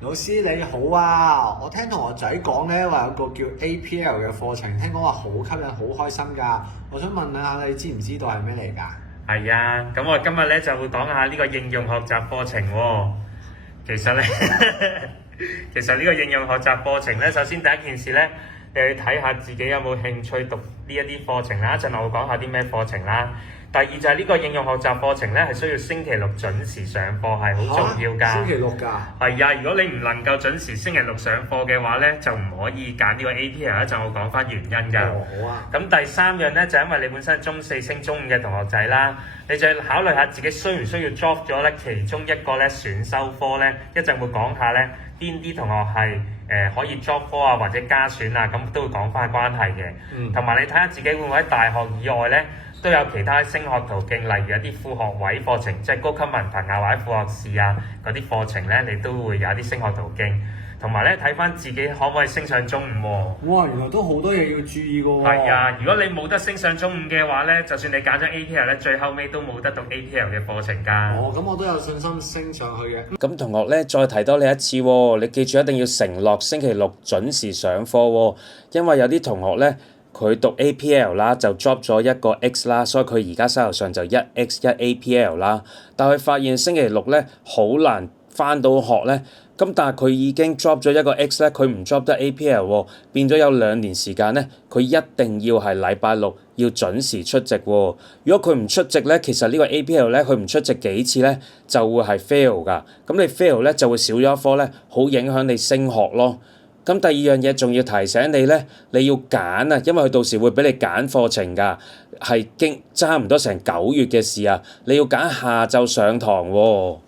老師你好啊！我聽同學仔講咧話有個叫 APL 嘅課程，聽講話好吸引、好開心㗎。我想問下你知唔知道係咩嚟㗎？係啊，咁我今日咧就會講下呢個應用學習課程喎。其實咧，其實呢個應用學習課程咧，首先第一件事咧，你去睇下自己有冇興趣讀呢一啲課程啦。一陣我會講下啲咩課程啦。第二就係呢個應用學習課程咧，係需要星期六準時上課，係好重要㗎。星期六㗎？係啊，如果你唔能夠準時星期六上課嘅話咧，就唔可以揀呢個 APL。一陣我講翻原因㗎。好啊。咁第三樣咧，就因為你本身係中四升中五嘅同學仔啦，你就要考慮下自己需唔需要 drop 咗咧其中一個咧選修科咧。一陣會講下咧邊啲同學係可以 drop 科啊，或者加選啊，咁都會講翻關係嘅。同埋你睇下自己會唔會喺大學以外咧，都有其他升學途徑，例如一啲副學位課程，即係高級文憑啊或者副學士啊嗰啲課程咧，你都會有一啲升學途徑。同埋咧睇翻自己可唔可以升上中五喎。哇，原來都好多嘢要注意㗎喎。係啊，如果你冇得升上中五嘅話咧，就算你揀咗 APL 咧，最後尾都冇得讀 APL 嘅課程㗎。哦，咁我都有信心升上去嘅。咁同學咧，再提多你一次喎，你記住一定要承諾星期六準時上課喎，因為有啲同學咧，佢讀 APL 啦，就 drop 咗一個 X 啦，所以佢而家手頭上就一 X 一 APL 啦。但係佢發現星期六咧好難翻到學咧，咁但係佢已經 drop 咗一個 X 咧，佢唔 drop 得 APL 喎，變咗有2年時間咧，佢一定要係禮拜六要準時出席喎。如果佢唔出席咧，其實呢個 APL 咧佢唔出席幾次咧就會係 fail 㗎。咁你 fail 咧就會少咗一科咧，好影響你升學咯。咁第二樣嘢仲要提醒你咧，你要揀啊，因為佢到時會俾你揀課程㗎，係經差唔多成9月嘅事啊，你要揀下晝上堂喎。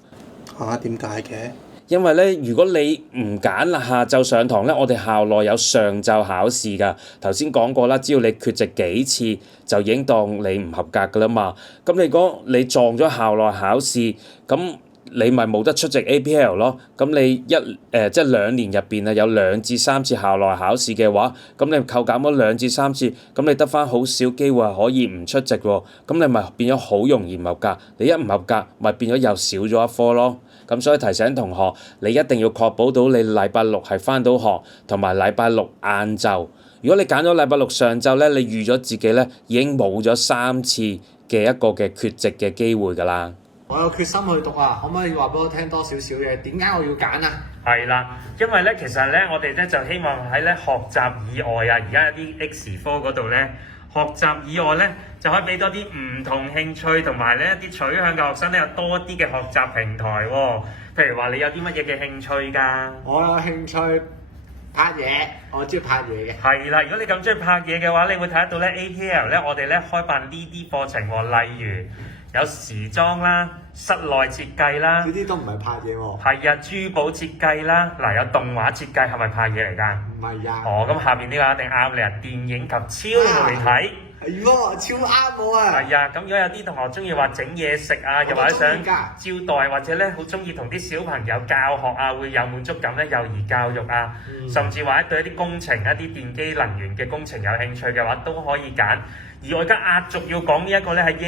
嚇？點解嘅？因為咧，如果你唔揀下晝上堂咧，我哋校內有上晝考試㗎。頭先講過啦，只要你缺席幾次，就已經當你唔合格㗎啦嘛。咁如果你撞咗校內考試，咁你咪冇得出席 APL 咯。咁你即係2年入邊啊，有2至3次校內考試嘅話，咁你扣減咗2至3次，咁你得翻好少機會係可以唔出席喎。咁你咪變咗好容易唔合格。你一唔合格，咪變咗又少咗一科咯。咁所以提醒同學，你一定要確保到你禮拜六係翻到學，同埋禮拜六晏晝。如果你揀咗禮拜六上晝咧，你預咗自己咧已經冇咗3次嘅一個嘅缺席嘅機會㗎啦。我有決心去讀啊！可唔可以話俾我聽多少少嘅？點解我要揀啊？係啦，因為咧其實咧我哋咧就希望喺咧學習以外啊，而家有啲 X 科嗰度咧學習以外咧就可以俾多啲唔同興趣同埋咧一啲取向嘅學生咧有多啲嘅學習平台喎。譬如話你有啲乜嘢嘅興趣㗎？我有興趣拍嘢，我中意拍嘢嘅。係啦，如果你咁中意拍嘢嘅話，你會睇得到咧 APL 咧，我哋咧開辦呢啲課程喎，例如有時裝啦、室內設計啦，呢啲都唔係拍嘢喎。係啊，珠寶設計啦，嗱有動畫設計係咪拍嘢嚟㗎？唔係啊。哦，咁下面呢個一定啱你啊！電影及超媒體。係喎，超啱我啊！係啊，咁如果有啲同學中意話整嘢食啊，又或者想招待，或者咧好中意同啲小朋友教學啊，會有滿足感咧，幼兒教育啊，甚至或者對一啲工程、一啲電機能源嘅工程有興趣嘅話，都可以揀。而我而家壓軸要講呢一個咧係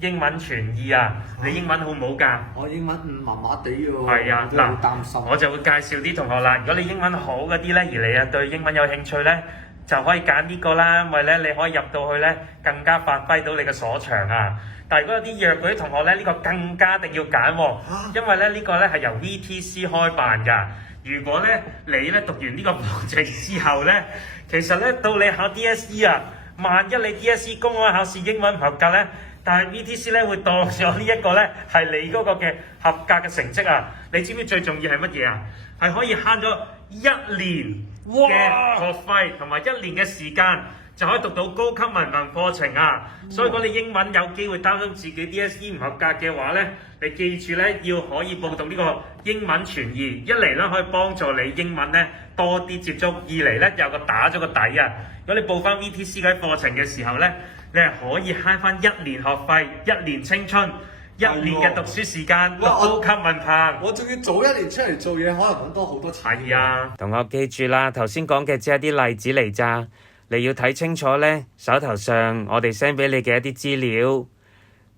英文傳譯啊！你英文好唔好㗎？我英文麻麻地喎。係啊，我都好擔心。我就會介紹啲同學啦。如果你英文好嗰啲咧，而你啊對英文有興趣咧，就可以揀呢個啦，因為咧你可以入到去咧更加發揮到你嘅所長啊！但係如果有啲弱嗰啲同學咧，呢個更加一定要揀喎，因為咧呢個咧係由 VTC 開辦㗎。如果咧你咧讀完呢個課程之後咧，其實咧到你考 DSE 啊，萬一你 DSE 公開考試英文唔合格咧，但係 VTC 咧會當咗呢一個咧係你嗰個嘅合格嘅成績啊！你知唔知最重要係乜嘢啊？係可以慳咗1年嘅學費同埋1年嘅時間，就可以讀到高級文憑課程啊！所以如果你英文有機會擔心自己 DSE 唔合格嘅話咧，你記住咧要可以報讀呢個英文傳譯，一嚟咧可以幫助你英文咧多啲接觸，二嚟咧有個打咗個底啊！如果你報翻 VTC 嘅課程嘅時候咧，你係可以慳翻1年學費、1年青春、1年嘅讀書時間，讀高級文憑。我仲要早1年出嚟做嘢，可能揾多好多錢。係啊，同學記住啦，頭先講嘅只係啲例子嚟咋，你要睇清楚咧，手頭上我哋 send 俾你嘅一啲資料，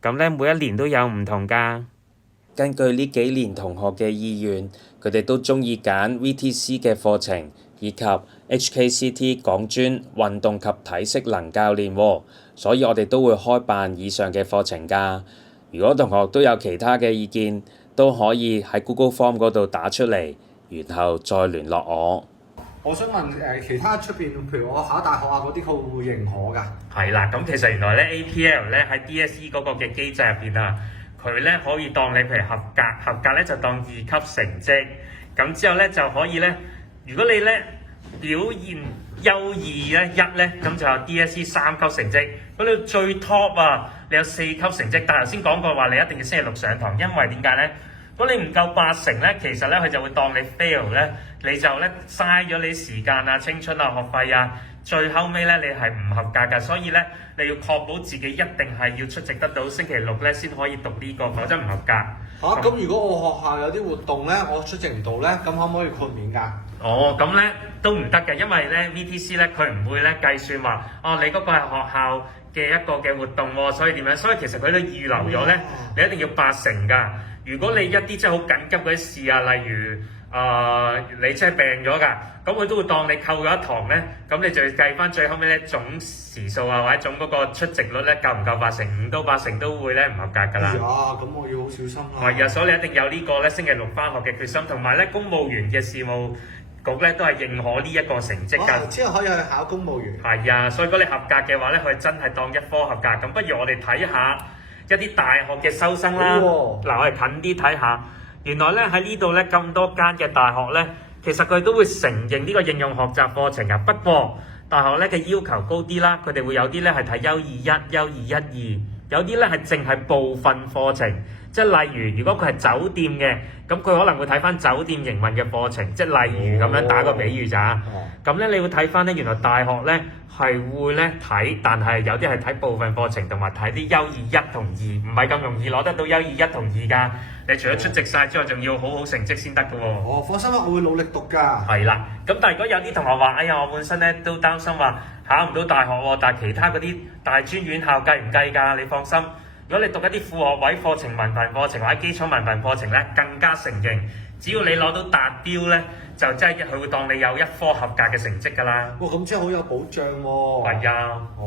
咁咧每1年都有唔同㗎。根據呢幾年同學嘅意願，佢哋都鍾意揀 VTC 嘅課程，以及 HKCT 港專運動及體適能教練喎，所以我哋都會開辦以上嘅課程㗎。如果同學都有其他嘅意見，都可以喺 Google Form 嗰度打出嚟，然後再聯絡我。我想問其他出邊，譬如我考大學啊嗰啲，佢會唔會認可㗎？係啦，咁其實原來咧 APL 咧喺 DSE 嗰個嘅機制入邊啊，佢咧可以當你譬如合格咧就當2級成績，咁之後咧就可以咧，如果你咧表現優異咧1咧，咁就有 DSE 3級成績。咁你最 top 啊，你有4級成績，但係頭先講過話你一定要星期六上堂，因為點解咧？如果你唔夠8成咧，其實咧佢就會當你 fail 咧，你就咧嘥咗你時間啊、青春啊、學費啊，最後尾咧你係唔合格㗎。所以咧你要確保自己一定係要出席得到星期六咧先可以讀呢個，否則唔合格。咁如果我學校有啲活動咧，我出席唔到咧，咁可唔可以豁免㗎？咁咧都唔得嘅，因為咧 VTC 咧佢唔會咧計算話，你嗰個係學校嘅一個嘅活動喎，所以點樣？所以其實佢都預留咗咧，你一定要8成㗎。如果你一啲真係好緊急嗰啲事啊，例如你真係病咗㗎，咁佢都會當你扣咗一堂咧，咁你就要計翻最後尾咧總時數啊，或者總嗰個出席率咧夠唔夠8成，5到8成都會咧唔合格㗎啦。咁我要好小心啊。係啊，所以你一定有呢個咧星期六返學嘅決心，同埋咧公務員嘅事務局咧都係認可呢一個成績㗎。之後可以去考公務員。係啊，所以如果你合格嘅話咧，佢真係當一科合格。咁不如我哋睇下一啲大學嘅收生啦。嗱，我哋近啲睇下，原來咧喺呢度咧咁多間嘅大學咧，其實佢都會承認呢個應用學習課程啊。不過大學咧嘅要求高啲啦，佢哋會有啲咧係睇優異1、優異1、2，有啲咧係淨係部分課程。即係例如，如果佢係酒店嘅，咁佢可能會睇翻酒店營運嘅課程。即係例如咁樣打個比喻咋。咁咧你會睇翻咧，原來大學咧係會咧睇，但係有啲係睇部分課程，同埋睇啲優異1同2，唔係咁容易攞得到優異1同2㗎。你除咗出席晒之外，仲要好好成績先得㗎喎。放心啦，我會努力讀㗎。係啦，咁但係如果有啲同學話，哎呀，我本身咧都擔心話考唔到大學喎，但係其他嗰啲大專院校計唔計㗎？你放心。如果你讀一啲副學位課程、文憑課程或者基礎文憑課程咧，更加承認，只要你攞到達標咧，就真係佢會當你有一科合格嘅成績㗎啦。咁真係好有保障喎。係啊。好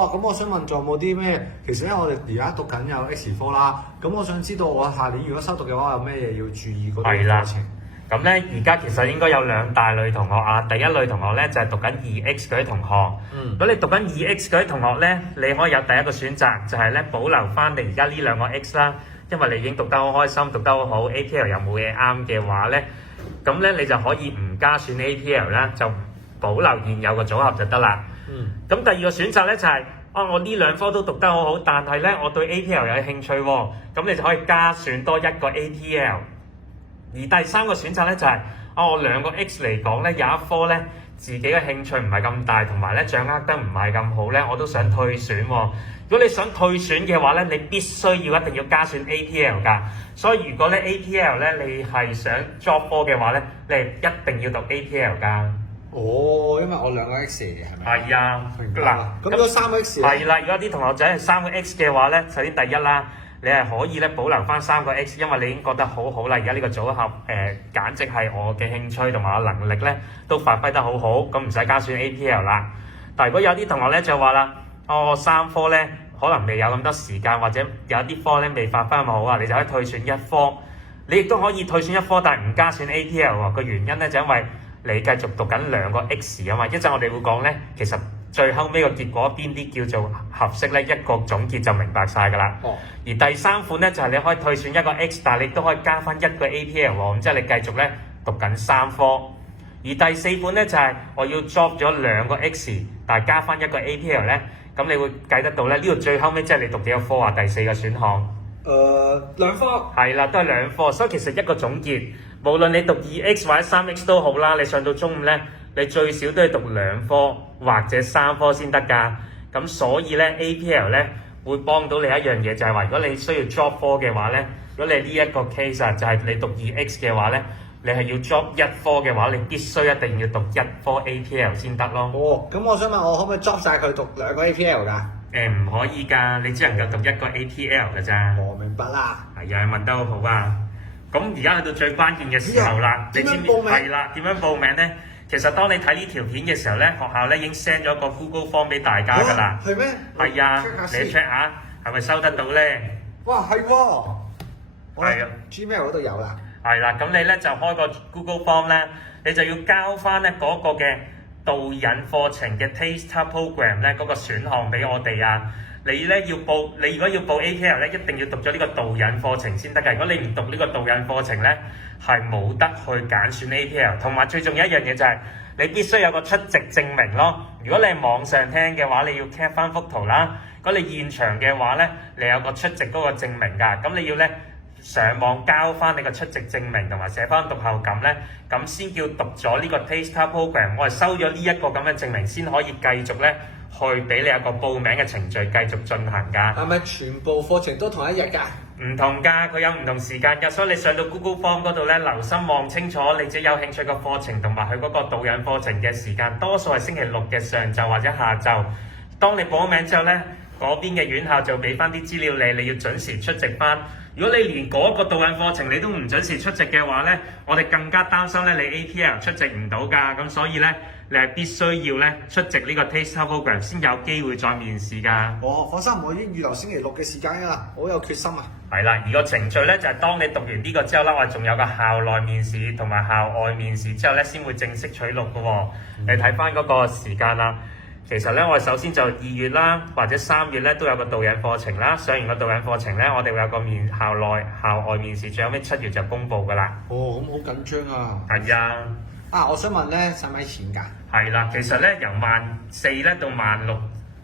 啊，咁我想問仲有冇啲咩？其實咧，我哋而家讀緊有 X 科啦，咁我想知道我下年如果修讀嘅話，有咩嘢要注意嗰啲課程？咁咧，而家其實應該有2大類同學啊。第一類同學咧就係讀緊2X 嗰啲同學。如果你讀緊2X 嗰啲同學咧，你可以有第一個選擇，就係咧保留翻你而家呢2個 X 啦，因為你已經讀得好開心，讀得好好 ，APL 又冇嘢啱嘅話咧，咁咧你就可以唔加選 APL 啦，就保留現有嘅組合就得啦。咁第二個選擇咧就係我呢2科都讀得好好，但係咧我對 APL 有興趣喎，咁你就可以加選多一個 APL。而第三個選擇咧就係我2個 X 嚟講咧有一科咧自己嘅興趣唔係咁大，同埋咧掌握得唔係咁好咧，我都想退選喎。如果你想退選嘅話咧，你必須一定要加選 APL 㗎。所以如果咧 APL 咧你係想 drop 科嘅話咧，你係一定要讀 APL 㗎。因為我2個 X 係咪？係啊。咁如果3個 X 係啦，如果啲同學仔係3個 X 嘅話咧，首先第一啦。你係可以咧保留翻3個 X，因為你已經覺得好好啦。而家呢個組合簡直係我嘅興趣同埋我能力咧都發揮得好好，咁唔使加選 APL 啦。但如果有啲同學咧就話啦，3科咧可能未有咁多時間，或者有啲科咧未發揮咁好啊，你就可以退選1科。你亦都可以退選1科，但係唔加選 APL 喎。個原因咧就因為你繼續讀緊2個 X 啊嘛。一陣我哋會講咧，其實最後尾個結果邊啲叫做合適咧，一個總結就明白晒㗎啦。而第3款咧就係你可以退選1個 X， 但係你都可以加翻1個 APL 喎，咁即係你繼續咧讀緊3科。而第4款咧就係我要 drop 咗2個 X， 但係加翻1個 APL 咧，咁你會計得到咧。呢度最後尾即係你讀幾多科啊？第4個選項。2科。係啦，都係2科，所以其實一個總結，無論你讀2X 或者3X 都好啦，你上到中5咧，你最少都係讀2科或者3科先得㗎。咁所以咧 APL 咧會幫到你一樣嘢，就係話如果你需要 drop 科嘅話咧，如果你呢一個 case 啊，就係你讀2X 嘅話咧，你係要 drop 1科嘅話，你必須一定要讀1科 APL 先得咯。咁我想問我可唔可以 drop 晒佢讀2個 APL 㗎？唔可以㗎，你只能夠讀一個 APL 㗎咋。我明白啦。係啊，問得好好啊！咁而家去到最關鍵嘅時候啦，你知唔知？係啦，點樣報名咧？其實當你睇呢條片嘅時候咧，學校咧已經 send 咗個 Google Form 俾大家㗎啦。係咩？係啊，你 check 下係咪收得到咧？哇，係喎。係啊 Gmail 嗰度有啦。係啦，咁你咧就開個 Google Form 咧，你就要交翻咧嗰個嘅導引課程嘅 Taster Program 咧嗰個選項俾我哋啊！你咧要報，你如果要報 APL 咧，一定要讀咗呢個導引課程先得㗎。如果你唔讀呢個導引課程咧，係冇得去揀選 APL。同埋最重要一樣嘢就係你必須有個出席證明咯。如果你係網上聽嘅話，你要 cap 翻幅圖啦。如果你現場嘅話咧，你有個出席嗰個證明㗎。咁你要咧上網交翻你個出席證明同埋寫翻讀後感咧，咁先叫讀咗呢個 Taster Program。我係收咗呢一個咁嘅證明先可以繼續咧去俾你有個報名嘅程序繼續進行㗎。係咪全部課程都同一日㗎？唔同㗎，佢有唔同時間㗎，所以你上到 Google Form 嗰度咧，留心望清楚你自己有興趣嘅課程同埋佢嗰個導引課程嘅時間，多數係星期六嘅上晝或者下晝。當你報咗名之後咧，嗰邊嘅院校就俾翻啲資料你要準時出席翻。如果你連嗰個導引課程你都唔準時出席嘅話咧，我哋更加擔心咧你 APL 出席唔到㗎。咁所以咧，你係必須要咧出席呢個 Taster Program 先有機會再面試㗎。放心，我已經預留星期六嘅時間㗎啦，好有決心啊！係啦，而個程序咧就係當你讀完呢個之後啦，我哋仲有個校內面試同埋校外面試之後咧，先會正式取錄㗎喎。你睇翻嗰個時間啦。其實咧，我哋首先就2月啦，或者3月咧都有個導引課程啦。上完個導引課程咧，我哋會有個校內、校外面試，最後尾7月就公佈㗎啦。咁好緊張啊！係啊。我想問咧，使唔使錢㗎？係啦，其實咧由14,000咧到16,000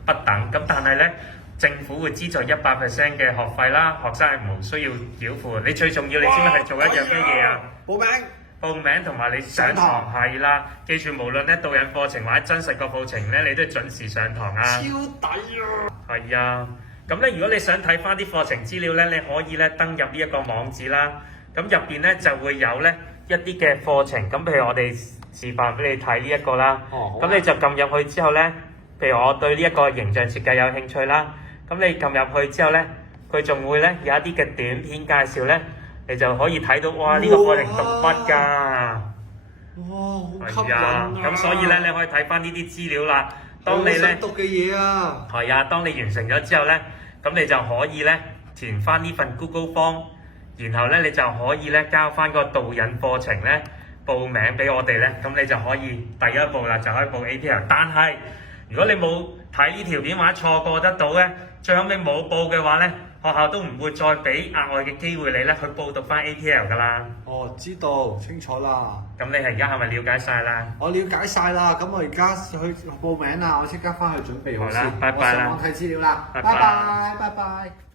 不等，咁但係咧政府會資助100% 嘅學費啦，學生係無需要繳付。你最重要，你知唔知係做一樣咩嘢啊？報名同埋你上堂係啦，記住無論咧導引課程或者真實個課程咧，你都準時上堂啊！超抵啊！係啊，咁咧如果你想睇翻啲課程資料咧，你可以咧登入呢一個網址啦。咁入邊咧就會有咧一啲嘅課程，咁譬如我哋示範俾你睇呢一個啦。咁你就撳入去之後咧，譬如我對呢一個形象設計有興趣啦，咁你撳入去之後咧，佢仲會咧有一啲嘅短片介紹咧。你就可以睇到，哇！呢個課程讀乜㗎？好吸引啊！咁所以咧，你可以睇翻呢啲資料啦。當你咧讀嘅嘢啊，係啊，當你完成咗之後咧，咁你就可以咧填翻呢份 Google Form，然後咧你就可以咧交翻個導引課程咧報名俾我哋咧，咁你就可以第一步啦，就可以報 APL。但係如果你冇睇呢條片或者錯過得到咧，最後尾冇報嘅話咧，學校都唔會再俾額外嘅機會你咧去報讀翻 APL 㗎啦。知道清楚啦。咁你而家係咪了解晒啦？我了解晒啦，咁我而家去報名啦，我即刻翻去準備好先。好啦，拜拜啦。我上網睇資料啦。拜拜拜。